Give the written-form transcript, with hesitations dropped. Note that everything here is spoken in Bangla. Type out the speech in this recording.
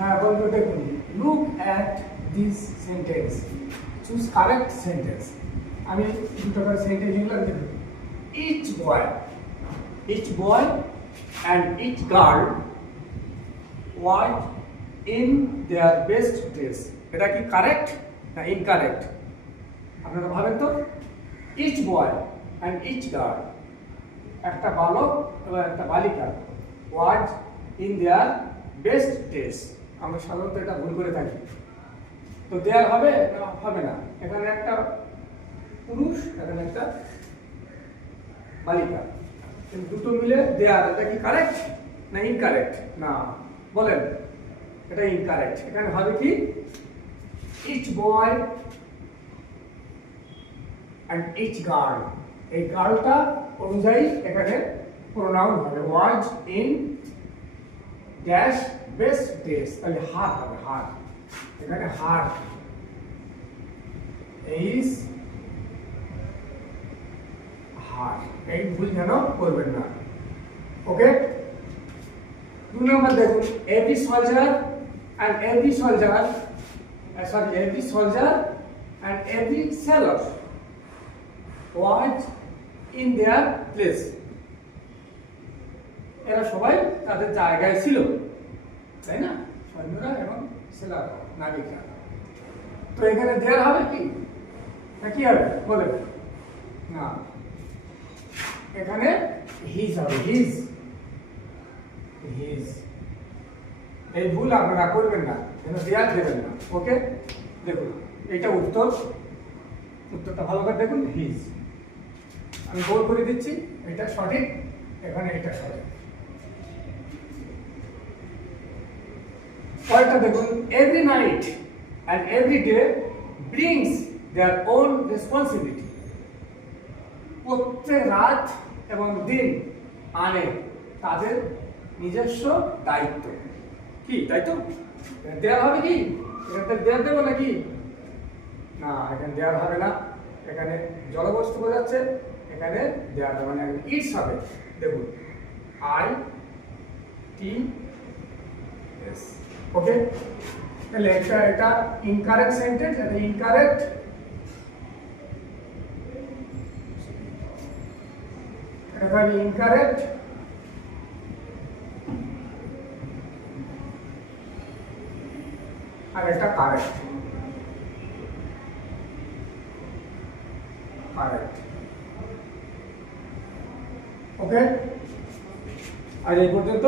হ্যাঁ বন্ধু দেখুন, look at this sentence, choose correct sentence. আমি দুটো করে সেন্টেন্সগুলো দেখুন। Each boy and each girl was in their best dress. এটা কি কারেক্ট না ইনকারেক্ট? আপনারা ভাবেন তো। Each boy and each girl, একটা বালক এবং একটা বালিকা, was in their best dress. আমরা সাধারণত এটা ভুল করে থাকি। তো দেয়ার হবে না হবে না? এখানে একটা পুরুষ, এখানে একটা বালিকা, দুটো মিলে দেয়ার। এটা কি কারেক্ট না ইনকারেক্ট? না, বলেন। এটা ইনকারেক্ট। এখানে হবে কি each boy and each girl. এই গার্লটা অনুযায়ী এখানে প্রোনাউন হবে was in dash best dress. তাহলে হার হবে, হার। এখানে হার, ইজ হার। এই ভুল যেন করবেন না। ওকে। 2 নম্বর দেখুন, every soldier and every sailor was in their place. এরা সবাই তাদের জায়গায় ছিল, তাই না? সৈন্যরা এবং সেলার, নাবিকরা। তো এখানে দেয়ার হবে কি না কি হবে বলেন? না, এখানে হিজ হবে, হিজ। এই ভুল আপনারা করবেন না, যেন দেয়ার দেবেন না। ওকে। দেখুন এটা উত্তরটা ভালো করে দেখুন। হিজ, আমি গোল করে দিচ্ছি, এটা সঠিক, এখানে এটা সঠিক। পরেরটা দেখুন, every night and every day brings their own responsibility. প্রত্যেক রাত এবং দিন আনে তাদের নিজস্ব দায়িত্ব। কি দায়িত্ব? দেওয়া হবে কি? এখানে দেওয়া দেবো নাকি? না, এখানে দেওয়া হবে না। এখানে জলবস্তু বোঝাচ্ছে, এখানে দেওয়া হবে না, ইটস হবে। দেখুন ITS। ওকে। তাহলে এটা ইনকারেক্ট সেন্টেন্স, এটা ইনকারেক্ট। এটা ইনকারেক্ট। আর এটা কারেক্ট। ওকে। আর এই পর্যন্ত।